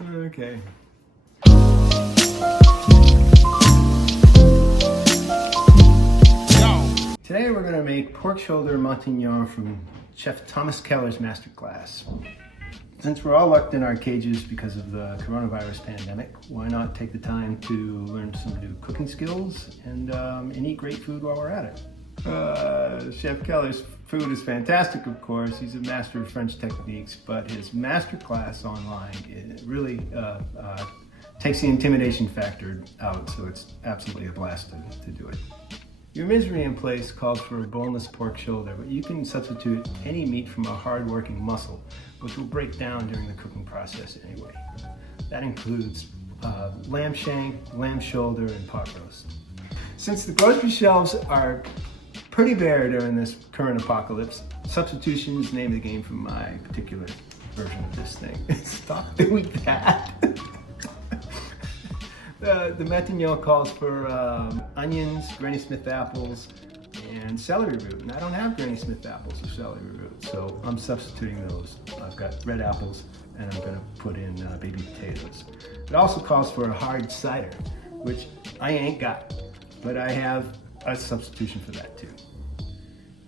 Okay. Today we're going to make pork shoulder Matignon from Chef Thomas Keller's Masterclass. Since we're all locked in our cages because of the coronavirus pandemic, why not take the time to learn some new cooking skills and eat great food while we're at it. Chef Keller's food is fantastic, of course. He's a master of French techniques, but his Masterclass online it really takes the intimidation factor out, so it's absolutely a blast to do it. Your misery in place calls for a boneless pork shoulder, but you can substitute any meat from a hard-working muscle, which will break down during the cooking process anyway. That includes lamb shank, lamb shoulder, and pot roast. Since the grocery shelves are pretty bare during this current apocalypse, substitution is the name of the game for my particular version of this thing. Stop doing that! The Matignon calls for onions, Granny Smith apples, and celery root. And I don't have Granny Smith apples or celery root, so I'm substituting those. I've got red apples, and I'm gonna put in baby potatoes. It also calls for a hard cider, which I ain't got, but I have a substitution for that too.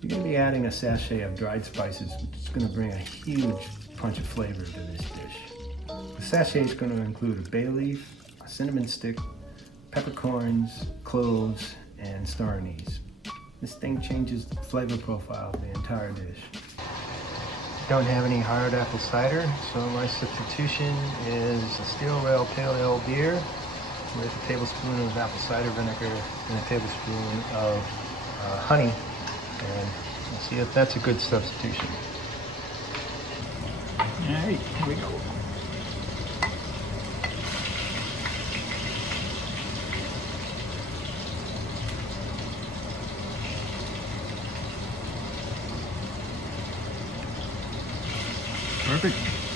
You're gonna be adding a sachet of dried spices, which is gonna bring a huge punch of flavor to this dish. The sachet is gonna include a bay leaf, a cinnamon stick, peppercorns, cloves, and star anise. This thing changes the flavor profile of the entire dish. Don't have any hard apple cider, so my substitution is a steel rail pale ale beer with a tablespoon of apple cider vinegar and a tablespoon of honey, and we'll see if that's a good substitution. All right, here we go. Perfect.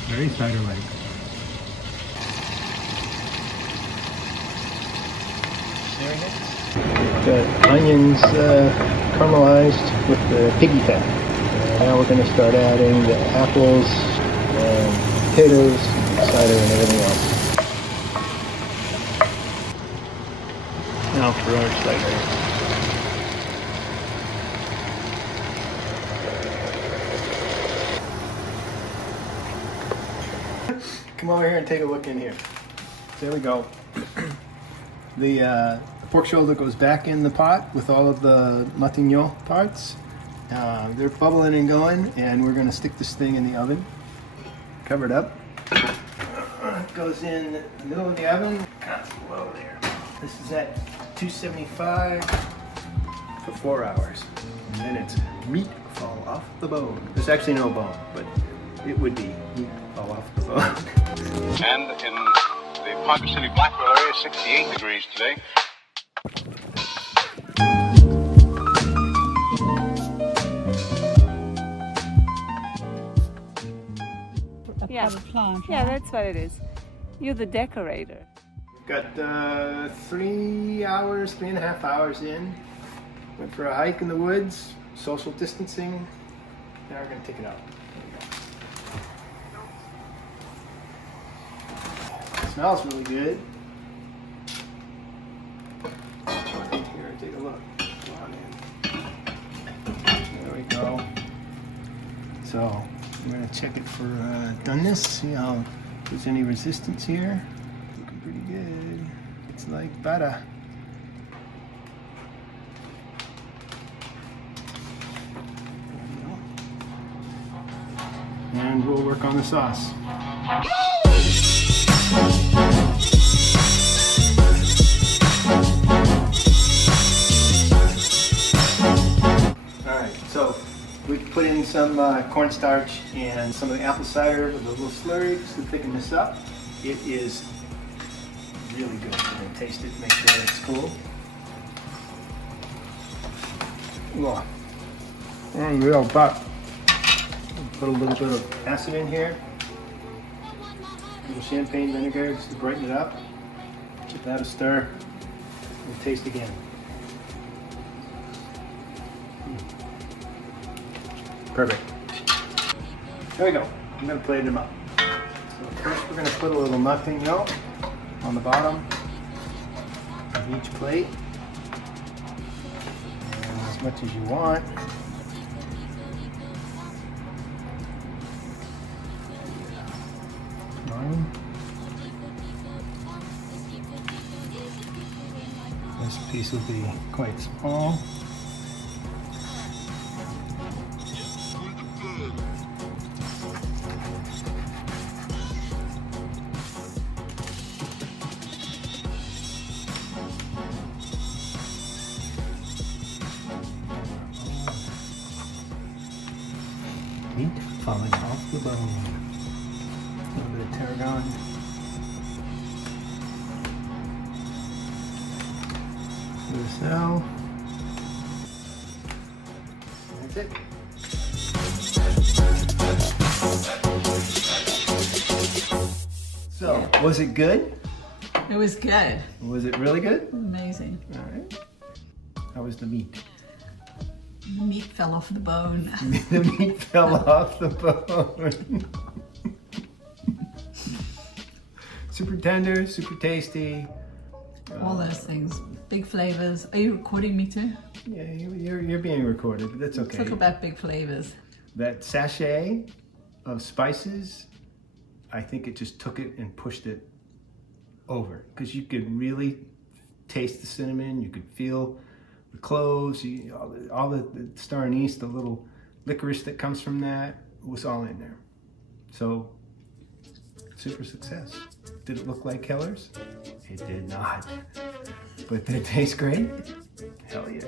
Very cider-like. Searing it. Got onions caramelized with the piggy fat. And now we're going to start adding the apples and potatoes, cider, and everything else. Now for our cider. Come over here and take a look in here. There we go. The pork shoulder goes back in the pot with all of the Matignon parts. They're bubbling and going, and we're going to stick this thing in the oven. Cover it up. It goes in the middle of the oven. Constant low there. This is at 275 for 4 hours. And then it's meat fall off the bone. There's actually no bone, but it would be meat fall off the bone. And in the Ponca City Blackwell area, 68 degrees today. Yeah, plant, yeah, that's what it is. You're the decorator. Got 3 hours, 3.5 hours in. Went for a hike in the woods, social distancing. Now we're gonna take it out. Smells really good. Here, take a look. Come on in. There we go. So we're gonna check it for doneness. See how if there's any resistance here. Looking pretty good. It's like butter. And we'll work on the sauce. Alright, so we put in some cornstarch and some of the apple cider with a little slurry just to thicken this up. It is really good. I'm going to taste it, make sure it's cool. Oh, real but put a little bit of acid in here. A little champagne vinegar just to brighten it up. Give that a stir and taste again. Perfect. There we go. I'm going to plate them up. So first we're We're going to put a little Matignon on the bottom of each plate, as much as you want. This piece will be quite small. Meat falling off the bone. A little bit of tarragon. Now, that's it. So, was it good? It was good. Was it really good? Amazing. All right. How was the meat? The meat fell off the bone. The meat fell off the bone. Super tender, super tasty. All those things. Big flavors. Are you recording me too? Yeah, you're being recorded, but that's okay. Talk about big flavors. That sachet of spices, I think it just took it and pushed it over, because you could really taste the cinnamon, you could feel the cloves, all the star anise, the little licorice that comes from that was all in there. So, super success. Did it look like Keller's? It did not. But did it taste great? Hell yeah.